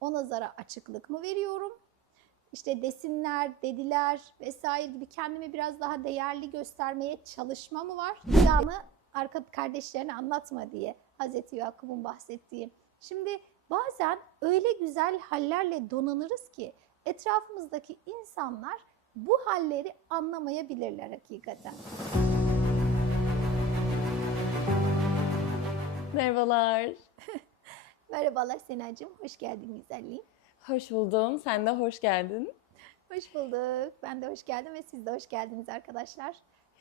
o nazara açıklık mı veriyorum? İşte desinler, dediler vesaire gibi kendimi biraz daha değerli göstermeye çalışma mı var? Rüyanı arka kardeşlerine anlatma diye Hazreti Yakup'un bahsettiği. Şimdi bazen öyle güzel hallerle donanırız ki etrafımızdaki insanlar bu halleri anlamayabilirler hakikaten. Merhabalar. Merhabalar Senacığım, hoş geldin güzelliğim. Hoş buldum. Sen de hoş geldin. Hoş bulduk. Ben de hoş geldim ve siz de hoş geldiniz arkadaşlar.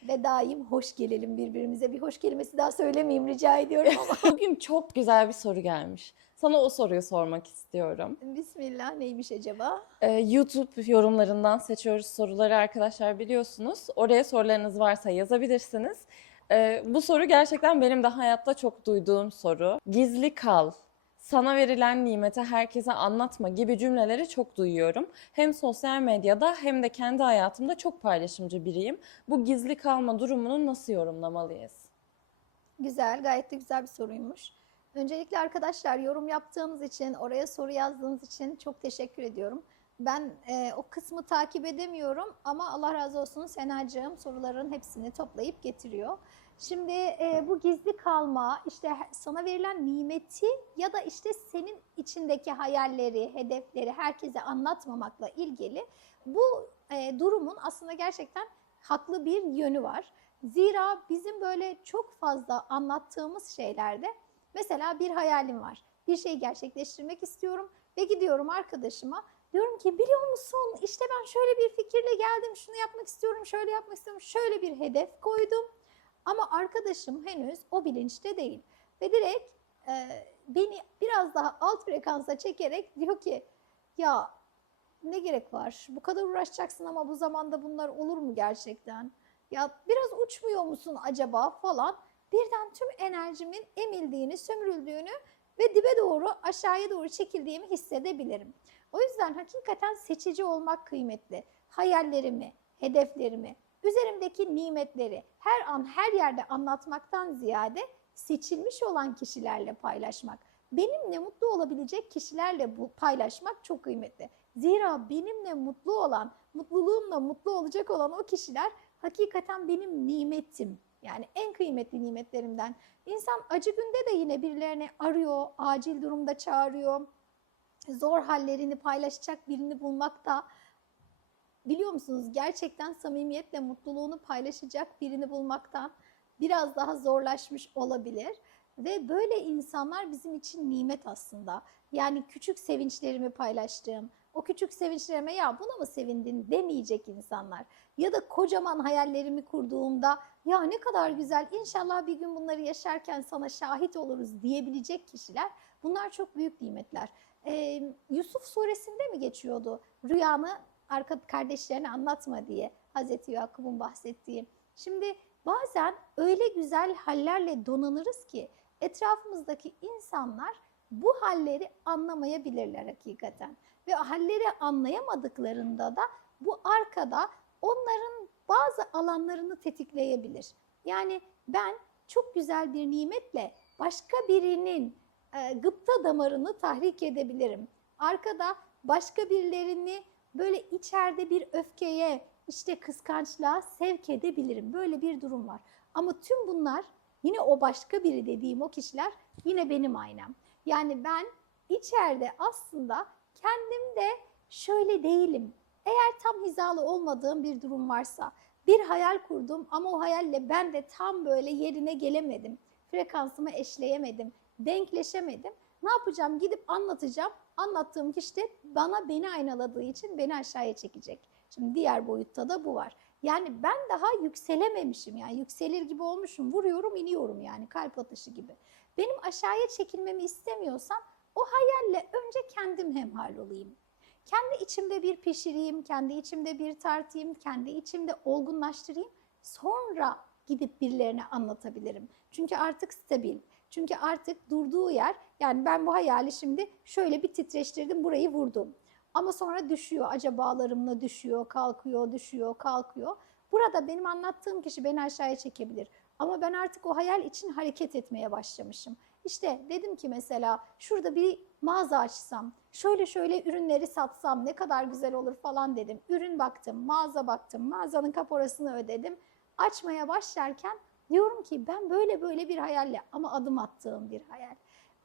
Ve daim hoş gelelim birbirimize. Bir hoş kelimesi daha söylemeyeyim rica ediyorum ama. Bugün çok güzel bir soru gelmiş. Sana o soruyu sormak istiyorum. Bismillah neymiş acaba? Ee, YouTube yorumlarından seçiyoruz soruları arkadaşlar biliyorsunuz. Oraya sorularınız varsa yazabilirsiniz. Ee, bu soru gerçekten benim de hayatta çok duyduğum soru. Gizli kal, sana verilen nimeti herkese anlatma gibi cümleleri çok duyuyorum. Hem sosyal medyada hem de kendi hayatımda çok paylaşımcı biriyim. Bu gizli kalma durumunu nasıl yorumlamalıyız? Güzel, gayet de güzel bir soruymuş. Öncelikle arkadaşlar yorum yaptığınız için, oraya soru yazdığınız için çok teşekkür ediyorum. Ben e, o kısmı takip edemiyorum ama Allah razı olsun Senacığım soruların hepsini toplayıp getiriyor. Şimdi e, bu gizli kalma, işte sana verilen nimeti ya da işte senin içindeki hayalleri, hedefleri herkese anlatmamakla ilgili bu e, durumun aslında gerçekten haklı bir yönü var. Zira bizim böyle çok fazla anlattığımız şeylerde mesela bir hayalim var. Bir şeyi gerçekleştirmek istiyorum ve gidiyorum arkadaşıma diyorum ki biliyor musun işte ben şöyle bir fikirle geldim şunu yapmak istiyorum şöyle yapmak istiyorum şöyle bir hedef koydum ama arkadaşım henüz o bilinçte değil ve direkt e, beni biraz daha alt frekansa çekerek diyor ki ya ne gerek var bu kadar uğraşacaksın ama bu zamanda bunlar olur mu gerçekten? Ya biraz uçmuyor musun acaba falan. Birden tüm enerjimin emildiğini, sömürüldüğünü ve dibe doğru, aşağıya doğru çekildiğimi hissedebilirim. O yüzden hakikaten seçici olmak kıymetli. Hayallerimi, hedeflerimi, üzerimdeki nimetleri her an her yerde anlatmaktan ziyade seçilmiş olan kişilerle paylaşmak. Benimle mutlu olabilecek kişilerle bu paylaşmak çok kıymetli. Zira benimle mutlu olan, mutluluğumla mutlu olacak olan o kişiler hakikaten benim nimetim. Yani en kıymetli nimetlerimden. İnsan acı günde de yine birilerini arıyor, acil durumda çağırıyor. Zor hallerini paylaşacak birini bulmak da biliyor musunuz gerçekten samimiyetle mutluluğunu paylaşacak birini bulmaktan biraz daha zorlaşmış olabilir. Ve böyle insanlar bizim için nimet aslında. Yani küçük sevinçlerimi paylaştığım, o küçük sevinçlerime ya buna mı sevindin demeyecek insanlar. Ya da kocaman hayallerimi kurduğumda ya ne kadar güzel inşallah bir gün bunları yaşarken sana şahit oluruz diyebilecek kişiler. Bunlar çok büyük nimetler. Ee, Yusuf suresinde mi geçiyordu? Rüyanı arka kardeşlerine anlatma diye Hazreti Yakup'un bahsettiği. Şimdi bazen öyle güzel hallerle donanırız ki etrafımızdaki insanlar bu halleri anlamayabilirler hakikaten. Ve halleri anlayamadıklarında da bu arkada onların bazı alanlarını tetikleyebilir. Yani ben çok güzel bir nimetle başka birinin e, gıpta damarını tahrik edebilirim. Arkada başka birilerini böyle içeride bir öfkeye, işte kıskançlığa sevk edebilirim. Böyle bir durum var. Ama tüm bunlar yine o başka biri dediğim o kişiler yine benim aynam. Yani ben içeride aslında kendimde şöyle değilim. Eğer tam hizalı olmadığım bir durum varsa, bir hayal kurdum ama o hayalle ben de tam böyle yerine gelemedim. Frekansımı eşleyemedim, denkleşemedim. Ne yapacağım? Gidip anlatacağım. Anlattığım kişi de bana beni aynaladığı için beni aşağıya çekecek. Şimdi diğer boyutta da bu var. Yani ben daha yükselememişim yani yükselir gibi olmuşum. Vuruyorum iniyorum yani kalp atışı gibi. Benim aşağıya çekilmemi istemiyorsan o hayalle önce kendim hemhal olayım. Kendi içimde bir pişireyim, kendi içimde bir tartayım, kendi içimde olgunlaştırayım. Sonra gidip birilerine anlatabilirim. Çünkü artık stabil. Çünkü artık durduğu yer, yani ben bu hayali şimdi şöyle bir titreştirdim, burayı vurdum. Ama sonra düşüyor, acabalarımla düşüyor, kalkıyor, düşüyor, kalkıyor. Burada benim anlattığım kişi beni aşağıya çekebilir. Ama ben artık o hayal için hareket etmeye başlamışım. İşte dedim ki mesela şurada bir mağaza açsam, şöyle şöyle ürünleri satsam ne kadar güzel olur falan dedim. Ürün baktım, mağaza baktım, mağazanın kaporasını ödedim. Açmaya başlarken diyorum ki ben böyle böyle bir hayalle ama adım attığım bir hayal.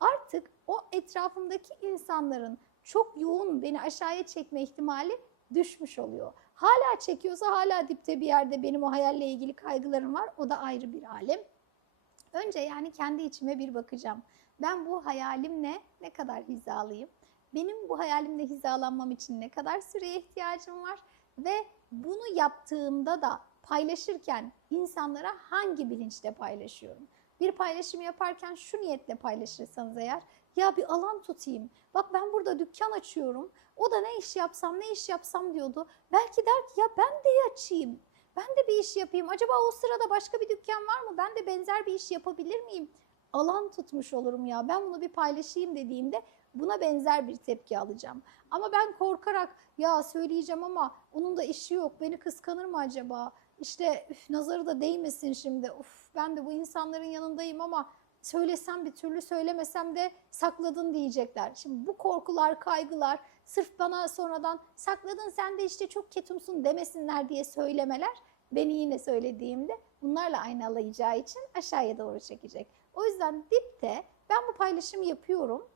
Artık o etrafımdaki insanların çok yoğun beni aşağıya çekme ihtimali düşmüş oluyor. Hala çekiyorsa hala dipte bir yerde benim o hayalle ilgili kaygılarım var. O da ayrı bir alem. Önce yani kendi içime bir bakacağım. Ben bu hayalimle ne kadar hizalıyım? Benim bu hayalimle hizalanmam için ne kadar süreye ihtiyacım var? Ve bunu yaptığımda da paylaşırken insanlara hangi bilinçle paylaşıyorum? Bir paylaşım yaparken şu niyetle paylaşırsanız eğer, ya bir alan tutayım. Bak ben burada dükkan açıyorum. O da ne iş yapsam, ne iş yapsam diyordu. Belki der ki ya ben de açayım. Ben de bir iş yapayım. Acaba o sırada başka bir dükkan var mı? Ben de benzer bir iş yapabilir miyim? Alan tutmuş olurum ya. Ben bunu bir paylaşayım dediğimde buna benzer bir tepki alacağım. Ama ben korkarak ya söyleyeceğim ama onun da işi yok. Beni kıskanır mı acaba? İşte üf, nazarı da değmesin şimdi. Uf, ben de bu insanların yanındayım ama söylesem bir türlü söylemesem de sakladın diyecekler. Şimdi bu korkular, kaygılar sırf bana sonradan sakladın sen de işte çok ketumsun demesinler diye söylemeler beni yine söylediğimde bunlarla aynalayacağı için aşağıya doğru çekecek. O yüzden dipte ben bu paylaşımı yapıyorum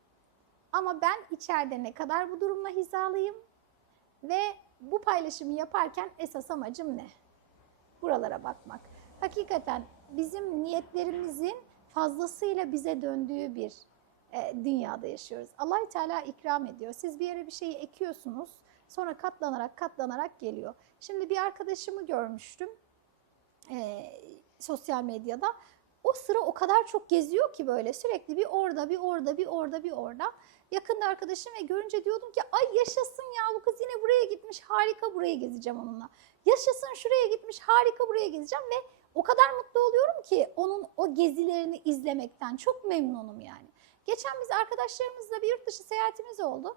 ama ben içeride ne kadar bu durumla hizalıyım ve bu paylaşımı yaparken esas amacım ne? Buralara bakmak. Hakikaten bizim niyetlerimizin fazlasıyla bize döndüğü bir e, dünyada yaşıyoruz. allah Teala ikram ediyor. Siz bir yere bir şeyi ekiyorsunuz, sonra katlanarak katlanarak geliyor. Şimdi bir arkadaşımı görmüştüm e, sosyal medyada. Sıra o kadar çok geziyor ki böyle sürekli bir orada, bir orada, bir orada, bir orada. Yakında arkadaşım ve görünce diyordum ki ay yaşasın ya bu kız yine buraya gitmiş harika buraya gezeceğim onunla. Yaşasın şuraya gitmiş harika buraya gezeceğim ve o kadar mutlu oluyorum ki onun o gezilerini izlemekten çok memnunum yani. Geçen biz arkadaşlarımızla bir yurt dışı seyahatimiz oldu.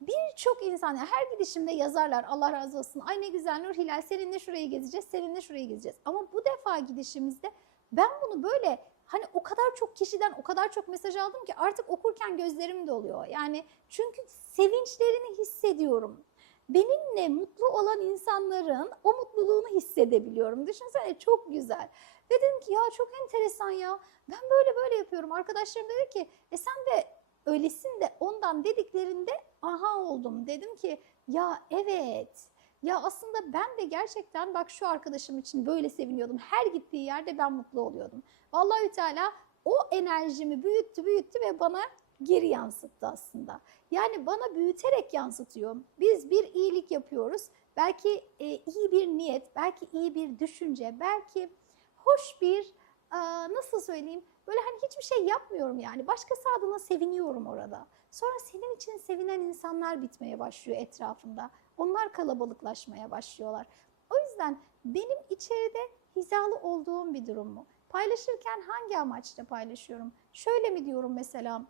Birçok insan yani her gidişimde yazarlar Allah razı olsun. Ay ne güzel Nur Hilal seninle şurayı gezeceğiz, seninle şurayı gezeceğiz. Ama bu defa gidişimizde ben bunu böyle hani o kadar çok kişiden o kadar çok mesaj aldım ki artık okurken gözlerim doluyor. Yani çünkü sevinçlerini hissediyorum. Benimle mutlu olan insanların o mutluluğunu hissedebiliyorum. Düşünsene çok güzel. Ve dedim ki ya çok enteresan ya. Ben böyle böyle yapıyorum. Arkadaşlarım dedi ki e sen de öylesin de ondan dediklerinde aha oldum. Dedim ki ya evet. Ya aslında ben de gerçekten bak şu arkadaşım için böyle seviniyordum. Her gittiği yerde ben mutlu oluyordum. Vallahi Teala o enerjimi büyüttü büyüttü ve bana geri yansıttı aslında. Yani bana büyüterek yansıtıyor. Biz bir iyilik yapıyoruz. Belki e, iyi bir niyet, belki iyi bir düşünce, belki hoş bir aa, nasıl söyleyeyim böyle hani hiçbir şey yapmıyorum yani. Başkası adına seviniyorum orada. Sonra senin için sevinen insanlar bitmeye başlıyor etrafında. Onlar kalabalıklaşmaya başlıyorlar. O yüzden benim içeride hizalı olduğum bir durum mu? Paylaşırken hangi amaçla paylaşıyorum? Şöyle mi diyorum mesela,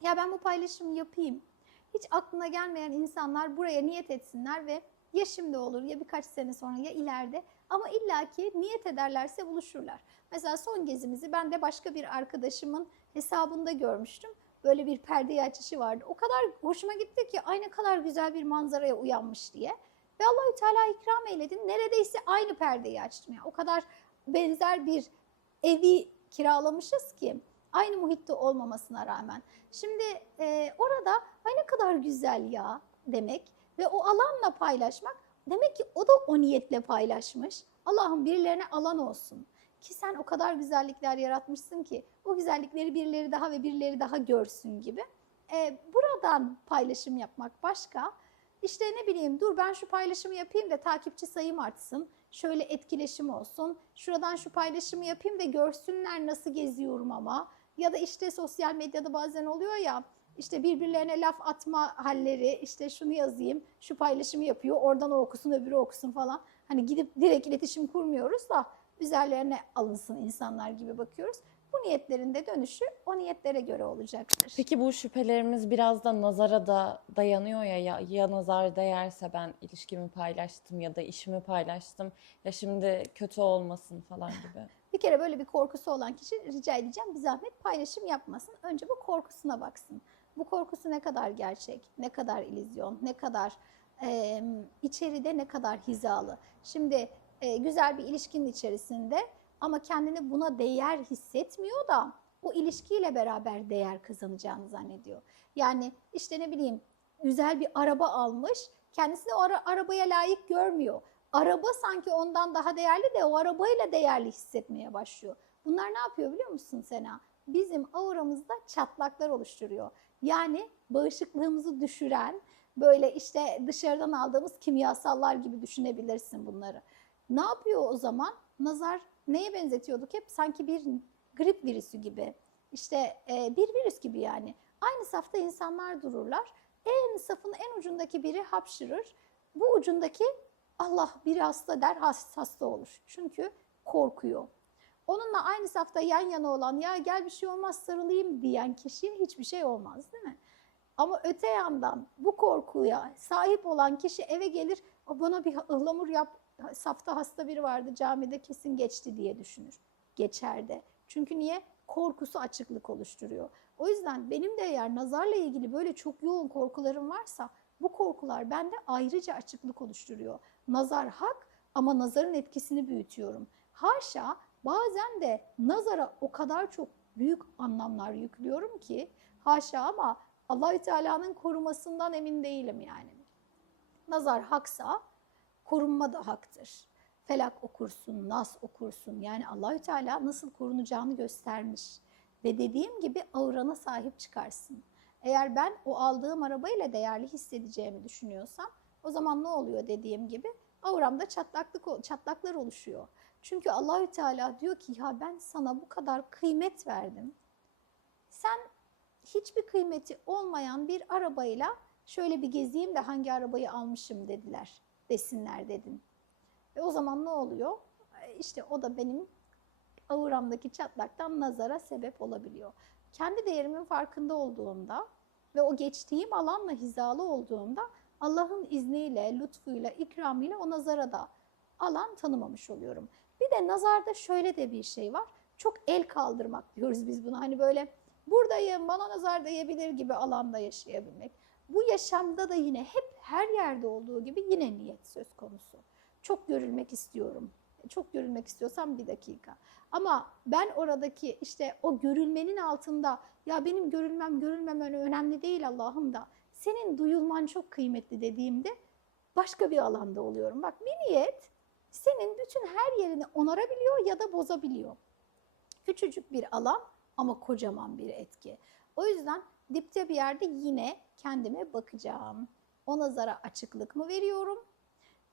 ya ben bu paylaşımı yapayım. Hiç aklına gelmeyen insanlar buraya niyet etsinler ve ya şimdi olur ya birkaç sene sonra ya ileride ama illaki niyet ederlerse buluşurlar. Mesela son gezimizi ben de başka bir arkadaşımın hesabında görmüştüm. Böyle bir perde açışı vardı. O kadar hoşuma gitti ki ay ne kadar güzel bir manzaraya uyanmış diye. Ve Allahü Teala ikram eyledi. Neredeyse aynı perdeyi açtım. Yani o kadar benzer bir evi kiralamışız ki aynı muhitte olmamasına rağmen. Şimdi e, orada ay ne kadar güzel ya demek ve o alanla paylaşmak demek ki o da o niyetle paylaşmış. Allah'ım birilerine alan olsun. Ki sen o kadar güzellikler yaratmışsın ki o güzellikleri birileri daha ve birileri daha görsün gibi. E, buradan paylaşım yapmak başka. İşte ne bileyim dur ben şu paylaşımı yapayım da takipçi sayım artsın. Şöyle etkileşim olsun. Şuradan şu paylaşımı yapayım da görsünler nasıl geziyorum ama. Ya da işte sosyal medyada bazen oluyor ya işte birbirlerine laf atma halleri işte şunu yazayım şu paylaşımı yapıyor oradan o okusun öbürü okusun falan. Hani gidip direkt iletişim kurmuyoruz da üzerlerine alınsın insanlar gibi bakıyoruz. Bu niyetlerin de dönüşü o niyetlere göre olacaktır. Peki bu şüphelerimiz biraz da nazara da dayanıyor ya, ya ya nazar değerse ben ilişkimi paylaştım ya da işimi paylaştım ya şimdi kötü olmasın falan gibi. Bir kere böyle bir korkusu olan kişi rica edeceğim bir zahmet paylaşım yapmasın. Önce bu korkusuna baksın. Bu korkusu ne kadar gerçek, ne kadar illüzyon, ne kadar e, içeride ne kadar hizalı. Şimdi e, güzel bir ilişkinin içerisinde ama kendini buna değer hissetmiyor da o ilişkiyle beraber değer kazanacağını zannediyor. Yani işte ne bileyim güzel bir araba almış, kendisini o ara- arabaya layık görmüyor. Araba sanki ondan daha değerli de o arabayla değerli hissetmeye başlıyor. Bunlar ne yapıyor biliyor musun Sena? Bizim auramızda çatlaklar oluşturuyor. Yani bağışıklığımızı düşüren, böyle işte dışarıdan aldığımız kimyasallar gibi düşünebilirsin bunları. Ne yapıyor o zaman? Nazar neye benzetiyorduk hep? Sanki bir grip virüsü gibi. İşte e, bir virüs gibi yani. Aynı safta insanlar dururlar. En safın en ucundaki biri hapşırır. Bu ucundaki Allah biri hasta der has- hasta olur. Çünkü korkuyor. Onunla aynı safta yan yana olan ya gel bir şey olmaz sarılayım diyen kişiye hiçbir şey olmaz değil mi? Ama öte yandan bu korkuya sahip olan kişi eve gelir "O bana bir ıhlamur yap safta hasta biri vardı camide kesin geçti diye düşünür. Geçer de. Çünkü niye? Korkusu açıklık oluşturuyor. O yüzden benim de eğer nazarla ilgili böyle çok yoğun korkularım varsa bu korkular bende ayrıca açıklık oluşturuyor. Nazar hak ama nazarın etkisini büyütüyorum. Haşa bazen de nazara o kadar çok büyük anlamlar yüklüyorum ki haşa ama Allahü Teala'nın korumasından emin değilim yani. Nazar haksa korunma da haktır. Felak okursun, nas okursun. Yani Allahü Teala nasıl korunacağını göstermiş. Ve dediğim gibi aurana sahip çıkarsın. Eğer ben o aldığım arabayla değerli hissedeceğimi düşünüyorsam o zaman ne oluyor dediğim gibi auramda çatlaklık çatlaklar oluşuyor. Çünkü Allahü Teala diyor ki ya ben sana bu kadar kıymet verdim. Sen hiçbir kıymeti olmayan bir arabayla şöyle bir gezeyim de hangi arabayı almışım dediler, desinler dedin. Ve o zaman ne oluyor? E, İşte o da benim auramdaki çatlaktan nazara sebep olabiliyor. Kendi değerimin farkında olduğumda ve o geçtiğim alanla hizalı olduğumda Allah'ın izniyle, lütfuyla, ikramıyla o nazara da alan tanımamış oluyorum. Bir de nazarda şöyle de bir şey var. Çok el kaldırmak diyoruz biz buna. Hani böyle buradayım, bana nazar değebilir gibi alanda yaşayabilmek. Bu yaşamda da yine hep her yerde olduğu gibi yine niyet söz konusu. Çok görülmek istiyorum. Çok görülmek istiyorsam bir dakika. Ama ben oradaki işte o görülmenin altında ya benim görülmem görülmemem önemli değil Allah'ım da senin duyulman çok kıymetli dediğimde başka bir alanda oluyorum. Bak bir niyet senin bütün her yerini onarabiliyor ya da bozabiliyor. Küçücük bir alan ama kocaman bir etki. O yüzden dipte bir yerde yine kendime bakacağım. O nazara açıklık mı veriyorum?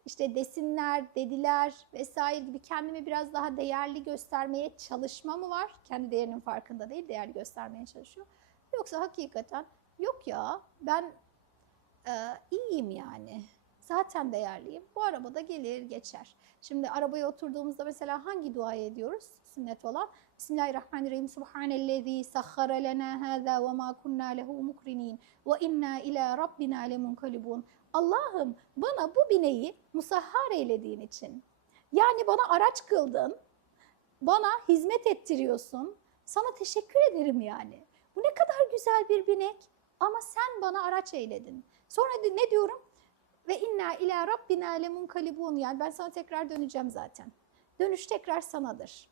İşte desinler, dediler vesaire gibi kendimi biraz daha değerli göstermeye çalışma mı var? Kendi değerinin farkında değil, değerli göstermeye çalışıyor. Yoksa hakikaten yok ya ben e, iyiyim yani. Zaten değerliyim. Bu arabada gelir geçer. Şimdi arabaya oturduğumuzda mesela hangi duayı ediyoruz? Sünnet olan. Bismillahirrahmanirrahim. Subhanellezi sahhara lena hâzâ ve mâ kunnâ lehu mukrinin ve inna ilâ rabbina lemunkalibun. Allah'ım bana bu bineği musahhar eylediğin için. Yani bana araç kıldın. Bana hizmet ettiriyorsun. Sana teşekkür ederim yani. Bu ne kadar güzel bir binek. Ama sen bana araç eyledin. Sonra ne diyorum? Ve inna ila rabbina lemunkalibun. Yani ben sana tekrar döneceğim zaten. Dönüş tekrar sanadır.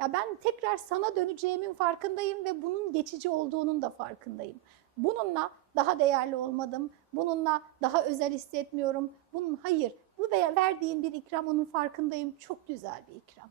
Ya ben tekrar sana döneceğimin farkındayım ve bunun geçici olduğunun da farkındayım. Bununla daha değerli olmadım. Bununla daha özel hissetmiyorum. Bunun hayır. Bu verdiğin bir ikram onun farkındayım. Çok güzel bir ikram.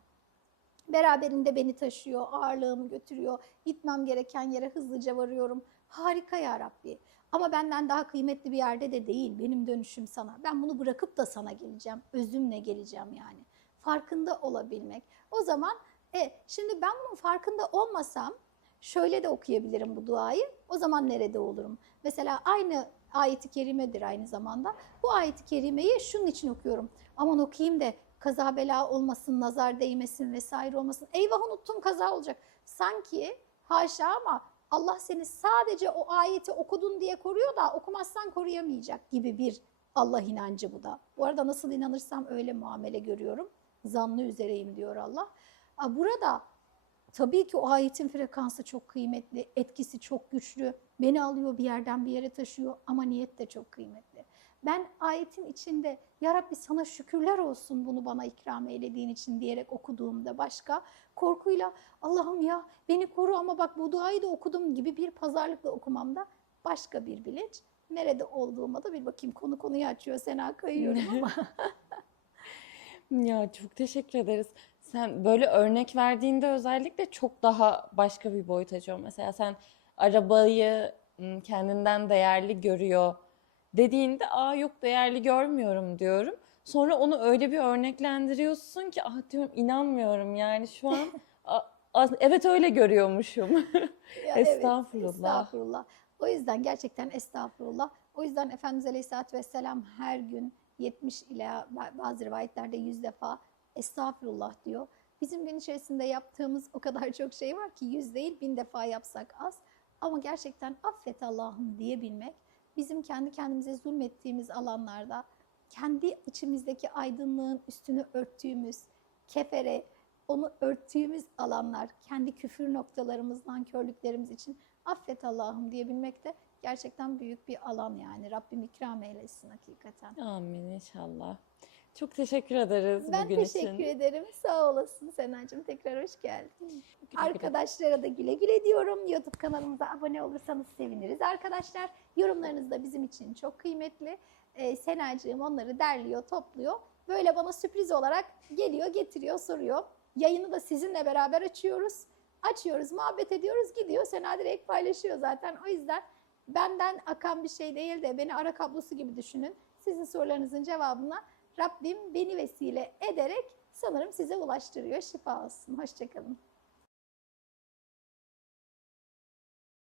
Beraberinde beni taşıyor, ağırlığımı götürüyor. Gitmem gereken yere hızlıca varıyorum. Harika ya Rabbi. Ama benden daha kıymetli bir yerde de değil benim dönüşüm sana. Ben bunu bırakıp da sana geleceğim. Özümle geleceğim yani. Farkında olabilmek. O zaman e, şimdi ben bunun farkında olmasam şöyle de okuyabilirim bu duayı. O zaman nerede olurum? Mesela aynı ayeti kerimedir aynı zamanda. Bu ayeti kerimeyi şunun için okuyorum. Aman okuyayım da kaza bela olmasın, nazar değmesin vesaire olmasın. Eyvah unuttum kaza olacak. sanki haşa ama Allah seni sadece o ayeti okudun diye koruyor da okumazsan koruyamayacak gibi bir Allah inancı bu da. Bu arada nasıl inanırsam öyle muamele görüyorum. Zanlı üzereyim diyor Allah. Burada tabii ki o ayetin frekansı çok kıymetli, etkisi çok güçlü. Beni alıyor bir yerden bir yere taşıyor ama niyet de çok kıymetli. Ben ayetin içinde ya Rabbi sana şükürler olsun bunu bana ikram eylediğin için diyerek okuduğumda başka korkuyla Allah'ım ya beni koru ama bak bu duayı da okudum gibi bir pazarlıkla okumamda başka bir bilinç. Nerede olduğuma da bir bakayım konu konuyu açıyor Sena kayıyorum ama. Ya çok teşekkür ederiz. Sen böyle örnek verdiğinde özellikle çok daha başka bir boyut açıyor. Mesela sen arabayı kendinden değerli görüyor dediğinde aa yok değerli görmüyorum diyorum. Sonra onu öyle bir örneklendiriyorsun ki ah diyorum inanmıyorum yani şu an a- evet öyle görüyormuşum. Ya evet, Estağfurullah. estağfurullah. O yüzden gerçekten estağfurullah. O yüzden Efendimiz Aleyhisselatü Vesselam her gün 70 ila bazı rivayetlerde 100 defa estağfurullah diyor. Bizim gün içerisinde yaptığımız o kadar çok şey var ki 100 değil bin defa yapsak az. Ama gerçekten affet Allah'ım diyebilmek bizim kendi kendimize zulmettiğimiz alanlarda kendi içimizdeki aydınlığın üstünü örttüğümüz kefere, onu örttüğümüz alanlar, kendi küfür noktalarımızdan, körlüklerimiz için affet Allah'ım diyebilmek de gerçekten büyük bir alan yani. Rabbim ikram eylesin hakikaten. Amin inşallah. Çok teşekkür ederiz Ben bugün teşekkür için. ederim. Sağ olasın Senacığım. Tekrar hoş geldin. Güle güle. Arkadaşlara da güle güle diyorum. YouTube kanalımıza abone olursanız seviniriz arkadaşlar. Yorumlarınız da bizim için çok kıymetli. Ee, Senacığım onları derliyor, topluyor. Böyle bana sürpriz olarak geliyor, getiriyor, soruyor. Yayını da sizinle beraber açıyoruz. Açıyoruz, muhabbet ediyoruz, gidiyor. Sena direkt paylaşıyor zaten. O yüzden benden akan bir şey değil de beni ara kablosu gibi düşünün. Sizin sorularınızın cevabına Rabbim beni vesile ederek sanırım size ulaştırıyor. Şifa olsun. Hoşçakalın.